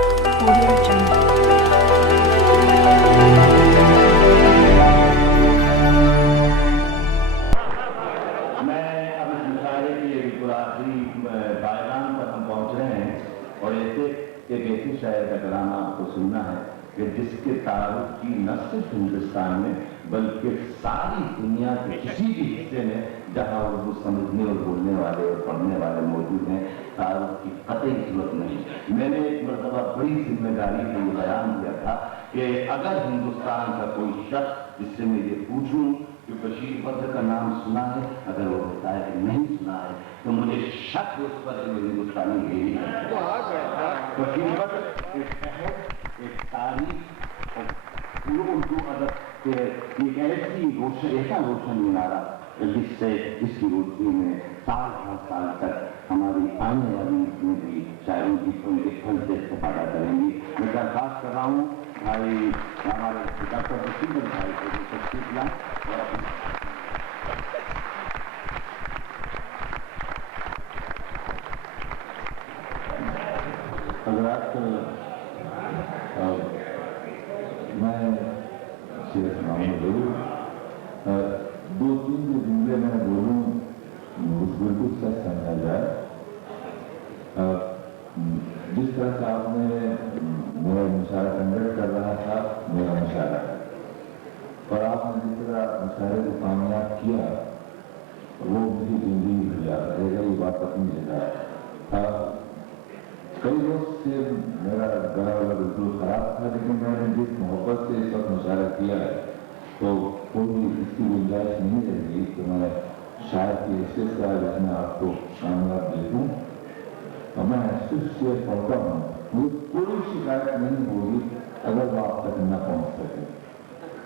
Audio Jungle. मैं अब इस मुशायरे के बिल्कुल आखिरी पायदान पर हम पहुंच रहे हैं और एक ऐसे शायर का कलाम आपको सुनना है कि जिसके तारुफ की न सिर्फ हिंदुस्तान में बल्कि सारी दुनिया के किसी भी हिस्से में जहां उर्दू समझने और बोलने वाले और पढ़ने वाले मौजूद हैं, तारुफ की कतई जरूरत नहीं। मैंने एक मरतबा बड़ी जिम्मेदारी से ये बयान किया था कि अगर हिंदुस्तान का कोई शख्स जिससे मैं ये पूछूं कि बशीर बद्र का नाम सुना है, अगर वो होता है कि नहीं सुना है, तो मुझे शक उस पर कि हिंदुस्तानी है ही नहीं। बशीर बद्र एक शहर, एक तारीख और पूरे उर्दू अदब के एक ऐसा रोशन मीनारा जिससे इसकी रोशनी में साल हर साल तक हमारी आने वाली में भी शायरों की उनके फल से इस्तेफादा करेंगी। मैं दरखास्त कर रहा हूँ भाई हमारे डॉक्टर बशीर भाई को जो तशरीफ लाएं और हज़रात, मैं शेर सुनाऊंगा जरूर। दो तीन जो जुमले मैं बोलूँ उस बिल्कुल सच समझा जाए। जिस तरह से आपने मेरा मुशायरा कंडक्ट कर रहा था, मेरा मुशायरा है, और आपने जिस तरह मुशायरे को कामयाब किया वो मुझे जिंदगी भर याद रहेगा। ये बात अपनी जगह है। कई रोज से मेरा गला वाला बिल्कुल खराब था, लेकिन मैंने जिस मोहब्बत से इस वक्त मुशायरा किया है तो कोई इसकी गुंजाइश नहीं रहेगी कि मैं शायद की हैसियत से आज अपने आप को कामयाब देखूं। और मैं सिर्फ शेर पढ़ता हूँ, मुझे कोई शिकायत नहीं होगी अगर वो आप तक न पहुँच सके,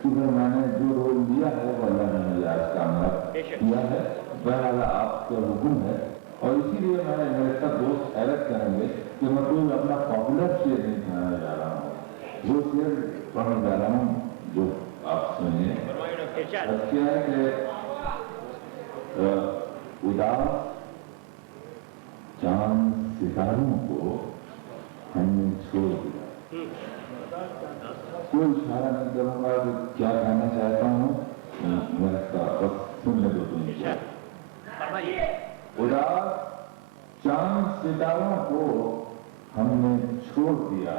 क्योंकि मैंने जो रोल लिया है वो अल्लाह ने मुझे आज कामयाब किया है। बहरहाल आपका हुक्म है, और इसीलिए मैंने मेरे सब दोस्त हैरत करेंगे कि मैं कोई अपना पॉपुलर शेर नहीं सुनाने जा रहा हूँ। जो शेर पढ़ने जा रहा हूँ जो आप सुनिए, क्या है कि उदास चांद सितारों को हमने छोड़ दिया। कोई इशारा नहीं करूंगा कि क्या कहना चाहता हूँ, मैं इसका बस सुनने दो तुम। उदास चांद सितारों को हमने छोड़ दिया,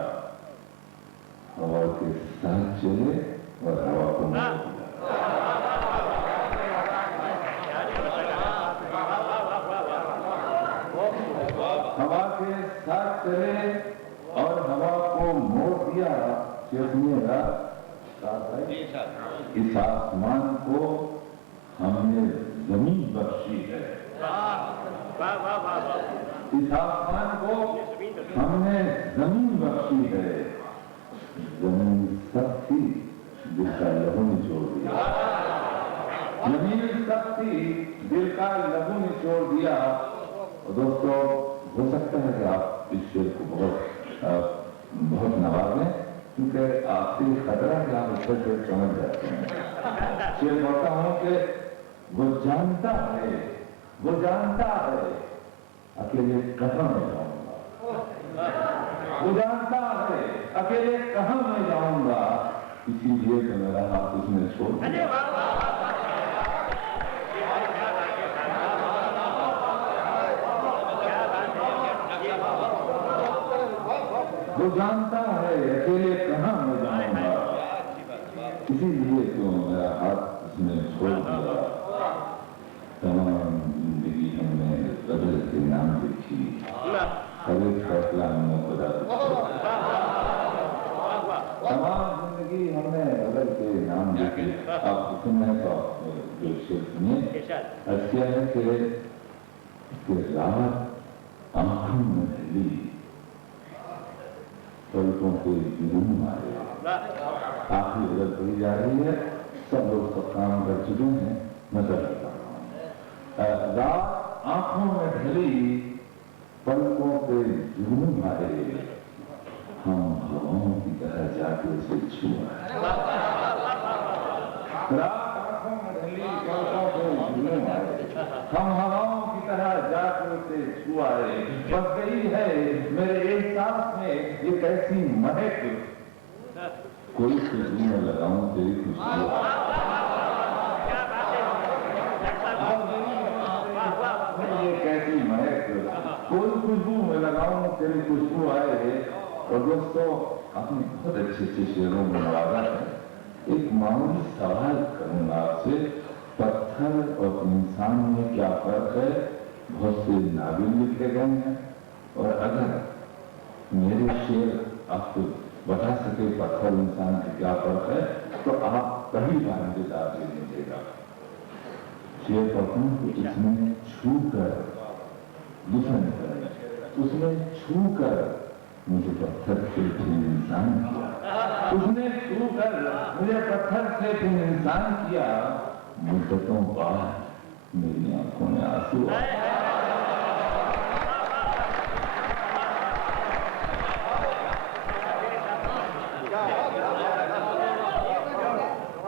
हवा के साथ चले और हवा को मोड़ दिया। हवा के साथ चले और हवा को मोड़ दिया। सुनिएगा, इस आसमान को हमने जमीन बख्शी है। इस आसमान को हमने जमीन बख्शी है। जमीन सख्त थी दिल का लहू निचोड़ दिया। जमीन सख्त थी दिल का लहू निचोड़ दिया। और दोस्तों, हो सकता है कि आप इस शेर को बहुत नवाजें, क्योंकि आपसे खतरा कि आप इसका शेर समझ जाते हैं। शेर कहता हूं कि वो जानता है अकेले कहाँ मैं जाऊंगा। वो जानता है अकेले कहाँ मैं जाऊंगा, इसीलिए तो मेरा हाथ उसने छोड़ दिया। वो जानता है अकेले कहाँ मैं जाऊंगा, इसीलिए तो मेरा हाथ उसने छोड़ दिया। तमाम जिंदगी हमने कदर के नाम लिखी, हर एक फैसला हमने खुदा तमाम जिंदगी हमने कदर के नाम लिखी। आप सुनने का जो शेर सुनिए, क्या है कि रात आंखों में ढली, पलकों को जुनून आए। आखिरी गजल पढ़ी जा रही है, सब लोग सब काम कर चुके हैं, नजर रखा। रात आंखों में ढली, पलकों पे जुनून आए, हम हवाओं की तरह जाके उसे छुआ। रात आंखों में ढली, पलकों पे जुनून आए, हम हवाओं की तरह जाके उसे छुआए। बस गई है मेरे एहसास में ये कैसी महक, कोई खुशबू में लगाऊं तेरी खुशबू, ये कैसी महक, कोई खुशबू में लगाऊं तेरी खुशबू आए। और दोस्तों, आपने बहुत अच्छे अच्छे शेरों में नवाजा है। एक मामूली सवाल करूंगा आपसे, पत्थर और इंसान में क्या फर्क है? बहुत से नाविल लिखे गए हैं, और अगर मेरे शेर आपको बता सके पत्थर इंसान में क्या फर्क है, तो आप पहली बार मुझे जवाब दे दीजिएगा। शेर पढ़ता हूं तो इसमें छू कर, दूसरा नहीं, उसमें छू कर मुझे पत्थर से फिर इंसान किया, उसने छू कर मुझे पत्थर से फिर इंसान किया, मुद्दतों बाद मेरी आंखों में आंसू आए।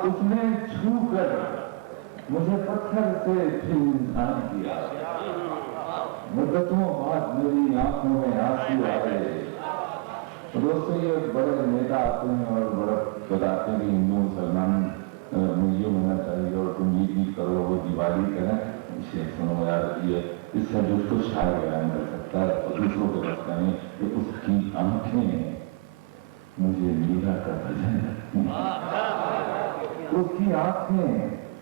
उसने छू कर मुझे पत्थर से फिर इंसान किया, मुद्दतों बाद मेरी आंखों में आंसू आए। दोस्तों, ये बड़े नेता आते हैं और बड़ा बताते हैं कि हिंदू मुसलमान ये होना चाहिए और तुम ये करो, वो दिवाली करें। इसे सुनो यार, ये इससे जो उसको शायर बयान कर सकता है और दूसरों को रखता नहीं, कि उसकी आंखें मुझे मीरा का भजन लगती हैं, उसकी आंखें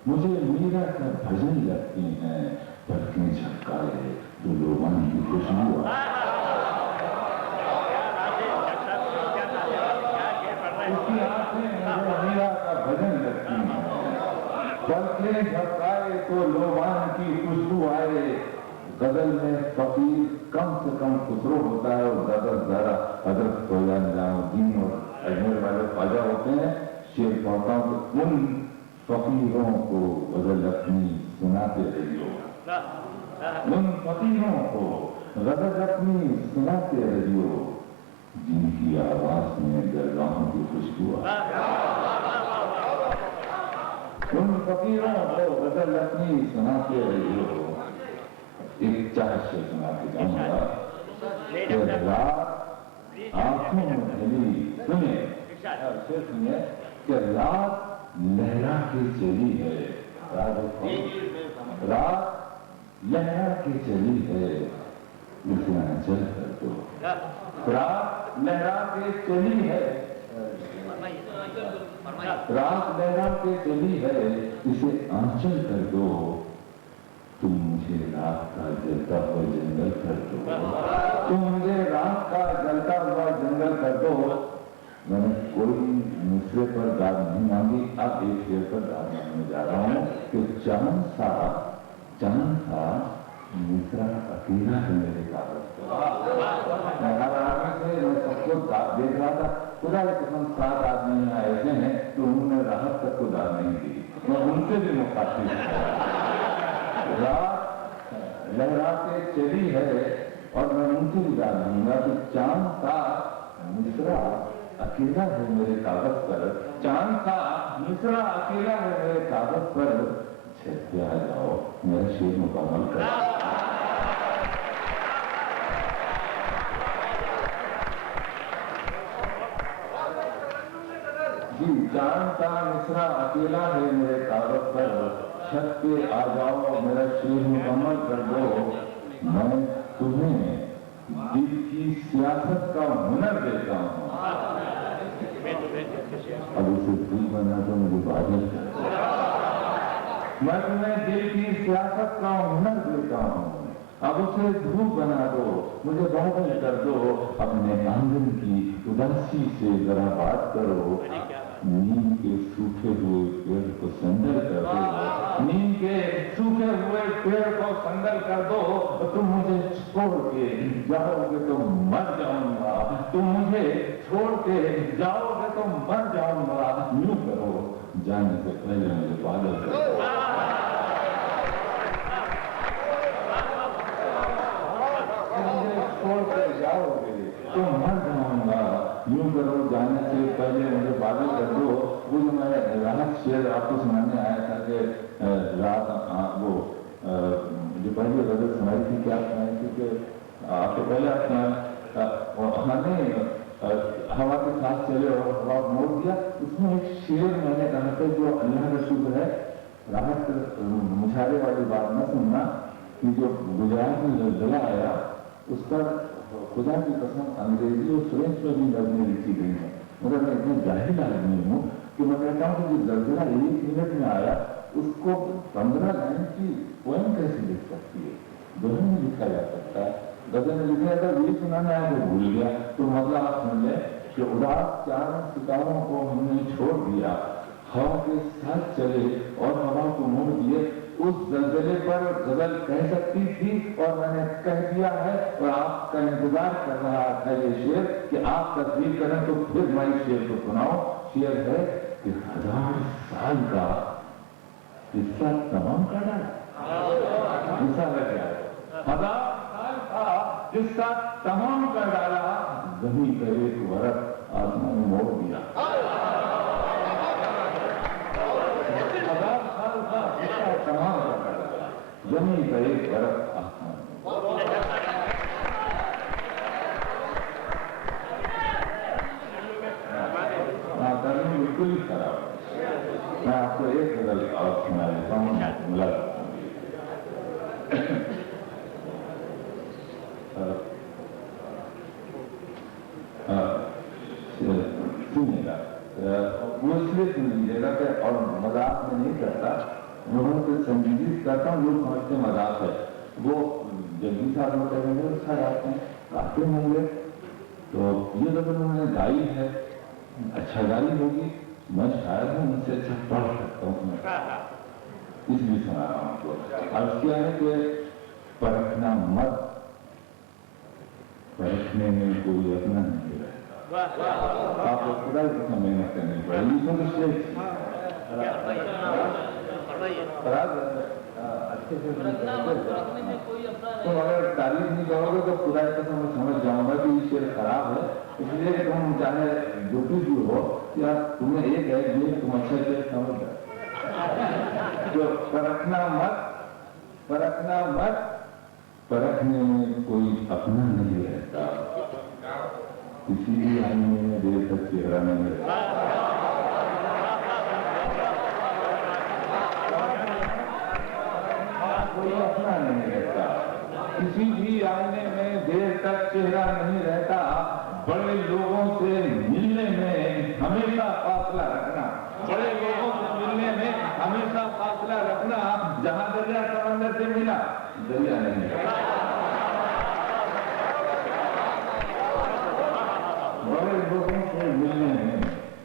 मुझे मीरा का भजन लगती हैं, पलकें झपकाए तो लोबान की खुशबू आए। उसकी आंखें मुझे मीरा का भजन लगती हैं, पलकें झपकाए तो लोबान की खुशबू आए। गजल में फकीर कम से कम खुसरो होता है, और गजल ज़रा हजरत ख्वाजा निजामुद्दीन और अजमेर वाले ख्वाजा होते हैं। शेर पढ़ता हूं तो उन फकीरों को गजल अपनी सुनाते रहियो, उन फकीरों को गजल अपनी सुनाते रहियो, जिनकी आवाज में दरगाहों की खुशबू उन फकीरों को गजल अपनी सुनाते रहियो। एक चार शेर सुनाते जाऊंगा कि रात आंखों में ढली, सुनिए शेर सुनिए, कि रात लहरा के चली है, रात लहरा के चली है, इसे आंचल कर दो, रात लहरा के चली है, रात लहरा के चली है, इसे आंचल कर दो, तुम मुझे रात का जलता हुआ जंगल कर दो, तुम मुझे रात का जलता हुआ जंगल कर दो। मैंने कोई दूसरे पर दाद नहीं मांगी, अब एक शेर पर दाद मांगने जा रहा हूं कि चांद सा मिश्रा अकेला है मेरे कागज पर। मैं हर आदमी से मैं सबको देख रहा था, खुदा की कसम 7 आदमी यहाँ ऐसे हैं तो उन्होंने राहत तक को दाद नहीं दी, मैं उनसे भी मुखातिब हूं। रात लहरा के चली है और मैं उनसे भी दाद दूंगा कि चांद सा मिश्रा अकेला है मेरे कागज पर, चांद सा मिश्रा अकेला है मेरे कागज पर, छत पे आ जाओ मेरा शेर मुकम्मल कर। जी, चांद सा मिश्रा अकेला है मेरे कागज पर, छत पे आ जाओ मेरा शेर मुकम्मल कर दो। मैं तुम्हें दिल की सियासत का हुनर देता हूँ, अब उसे दिल बना दो मुझे बादल कर दो। मैं तुम्हें दिल की सियासत का हुनर देता हूँ, अब उसे धूप बना दो मुझे बादल कर दो। अपने आंगन की उदासी से जरा बात करो, नीम के सूखे हुए पेड़ को संदल कर दो, नीम के सूखे हुए पेड़ को संदल कर दो। तुम मुझे छोड़ के जाओगे तो मर जाऊंगा, तुम मुझे छोड़ के जाओगे तो मर जाऊंगा। यूं करो जाने से पहले मुझे बादल कर दो। मुझे छोड़ के जाओगे तो मर जाऊंगा, यूं करो जाने से पहले मुझे बादल कर दो। वो जो मैं राहत शेर आपको सुनाने आया था कि रात वो जो पहले गजल सुनाई थी, क्या सुनाई थी कि आपको पहले आप साथ चले और हवा मोड़ दिया। उसमें एक शेर मैंने कहा था जो अल्लाह का शुक्र है, राहत मुशारे वाली बात न सुनना कि जो गुजरात में जलजला आया उस पर खुदा की कसम अंग्रेजी और फ्रेंच में भी नजमें लिखी गई है। मगर मैं इतना जाहिल आदमी हूँ कि मैं कहता हूँ कि जो जलजला 1 मिनट में आया उसको 15 लाइन की पोएम कैसे लिख सकती है, दोनों में लिखा जा सकता है। गजल में लिखा था ये सुनाने आया तो भूल गया, तो मतलब आप सुन ले कि उदास चारों सितारों को हमने छोड़ दिया, हवा के साथ चले और हवा को मोड़ दिए। उस जलजले पर गजल कह सकती थी और मैंने कह दिया है और आपका इंतजार कर रहा था ये शेर कि आप तस्वीर करें तो फिर मैं इस शेर को सुनाऊं। शेर है कि 1000 साल का किस्सा तमाम का डाला, किस्सा लग गया 1000 साल का किस्सा तमाम कर डाला, जमीन का एक वर्ष आसमान में मोड़ दिया। 1000 साल का किस्सा तमाम कर डाला, जमीन का एक वर्ष आसमान में। बिल्कुल ही खराब है। मैं आपको एक गजल और सुना देता हूँ, सुनिएगा, वो इसलिए सुन लीजिएगा कि और मजाक में नहीं करता, लोगों से संजीदगी करता हूँ, लोग समझते मजाक है। वो जल्दी साहब लोग कहेंगे अच्छा गाते हैं, गाते होंगे तो ये गजल उन्होंने गाई है, अच्छा गाई होगी, मैं शायद उनसे अच्छा पढ़ सकता हूँ, इसलिए सुना रहा हूँ आपको। अब क्या है कि परखना मत, परखने में कोई अपना नहीं रहता, आपको खुदा ही कसम मेहनत करनी पड़ेगी। अच्छे से तो अगर तारीफ नहीं करोगे तो खुदा की कसम मैं समझ जाऊंगा कि ये शेर खराब है, इसलिए कि तुम चाहे जो कुछ भी हो या तुम्हें एक है ये तुम अच्छा शेर समझ जाओ। तो परखना मत, परखना मत, परखने में कोई अपना नहीं रहता, किसी भी आईने में देर तक चेहरा नहीं रहता। कोई अपना नहीं रहता, किसी भी आईने में देर तक चेहरा नहीं रहता, बड़े लोगों से मिलने में हमेशा फासला रखना, बड़े लोगों से मिलने में हमेशा फासला रखना, जहां दरिया समंदर से मिला दरिया नहीं रहता। बड़े लोगों से मिलने में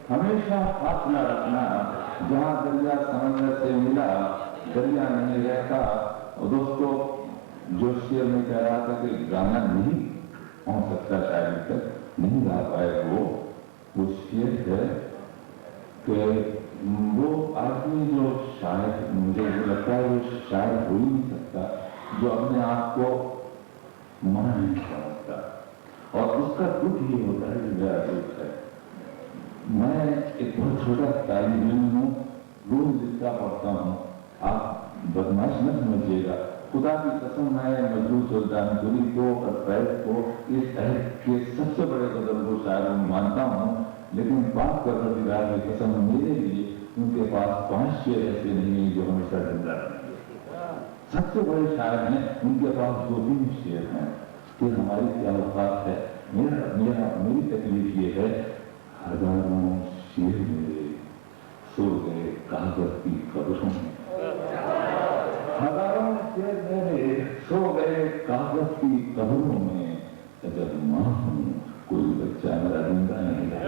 हमेशा फासला रखना, जहां दरिया समंदर से मिला दरिया नहीं रहता। और दोस्तों, जो शेर में कह रहा था कि गाना नहीं पहुंच सकता शायद तक, नहीं गा पाए वो शेर है कि वो आदमी जो शायद, मुझे लगता है वो शायद हो ही नहीं सकता, जो अपने आप को मां नहीं समझता, और उसका दुख ये होता है कि मेरा दुख है। मैं एक बहुत छोटा तालिब इल्म हूँ, रोज लिखता पढ़ता हूँ, आप बदमाश न समझिएगा, खुदा की कसम मैं मजदूर सुल्तानपुरी को और फैज को इस अहद के सबसे बड़े कदम को शायद मानता हूँ, लेकिन बात कर की कसम मेरे लिए उनके पास 5 शेर ऐसे नहीं है जो हमेशा जिंदा रहेंगे। सबसे बड़े शायर हैं, उनके पास 2-3 शेर हैं कि हमारी क्या औकात है। मेरी तकलीफ ये है, हजारों शेर मेरे सो गए कागज की कब्रों में, हजारों शेर मेरे सो गए कागज की कब्रों में, अगर मां हूं कोई बच्चा मेरा जिंदा नहीं है।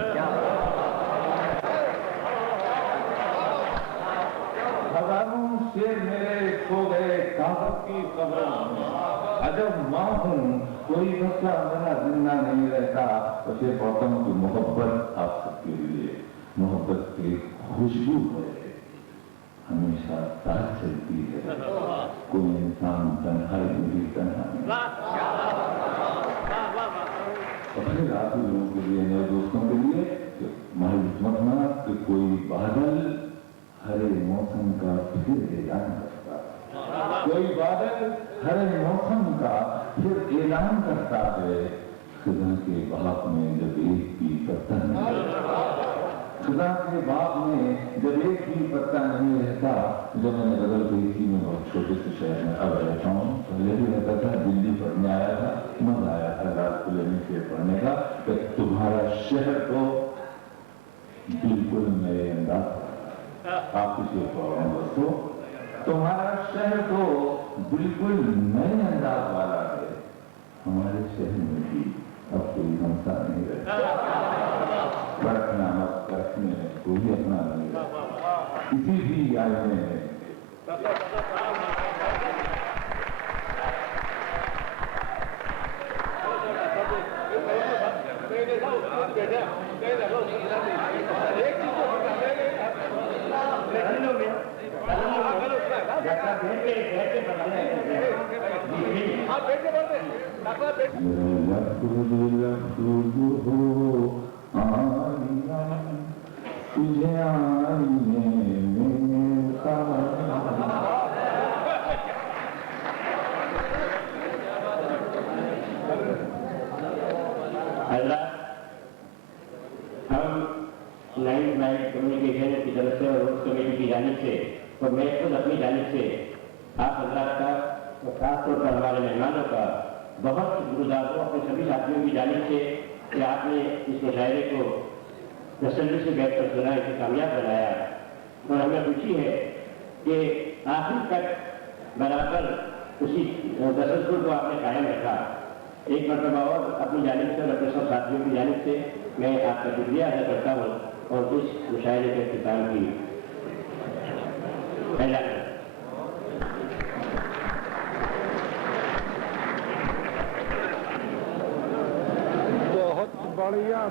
हजारों शेर मेरे सो गए कागज की कब्रों में, अजब मां हूं कोई बच्चा मेरा जिंदा नहीं रहता। तो शेर पढ़ता हूं कि मोहब्बत आप सबके लिए, मोहब्बत की खुशबू है, हमेशा साथ चलती है, कोई इंसान तन्हाई में भी तन्हा नहीं। और फिर आप ही लोगों के लिए, मेरे दोस्तों के लिए, मायूस मत होना कि कोई बादल हरे मौसम का फिर ऐलान करता है, कोई बादल हरे मौसम का फिर ऐलान करता है, खिजा के बाप में जब एक भी पत्ता नहीं رضا کے باغ میں جب ایک بھی پتا نہیں رہتا، جب میں نے غزل گئی تھی، میں بہت چھوٹے سے شہر میں اب رہتا ہوں، پہلے بھی رہتا تھا، دلی پڑھنے آیا تھا، مزہ آیا تھا رات کو لینے سے پڑھنے کا کہ تمہارا شہر کو بالکل نئے انداز، آپ کسی کو دوستو، تمہارا شہر تو بالکل نئے انداز والا ہے، ہمارے شہر میں بھی اب کوئی ہمسا نہیں رہتا، پرکھنا مت پرکھنے کوئی اپنا نہیں رہتا، کسی بھی آئینے میں تجھے آئینے میں حضرات، ہم لائن لائٹ کمیونیکیشن کی طرف سے اور روڈ کمیٹی کی جانب سے اور میں خود اپنی جانب سے آپ حضرات کا اور خاص طور پر ہمارے مہمانوں کا بہت گزار ہوں اپنے سبھی ساتھیوں کی جانب سے کہ آپ نے اس مشاعرے کو تسلی سے بیٹھ کر سنا، اسے کامیاب بنایا، اور ہمیں خوشی ہے کہ آخر تک برابر اسی تسلسل کو آپ نے قائم رکھا۔ ایک مرتبہ اور اپنی جانب سے اور اپنے سب ساتھیوں کی جانب سے میں آپ کا شکریہ ادا کرتا ہوں اور اس مشاعرے کے اختتام کی اعلان کرتا ہوں۔ بہت بڑھیا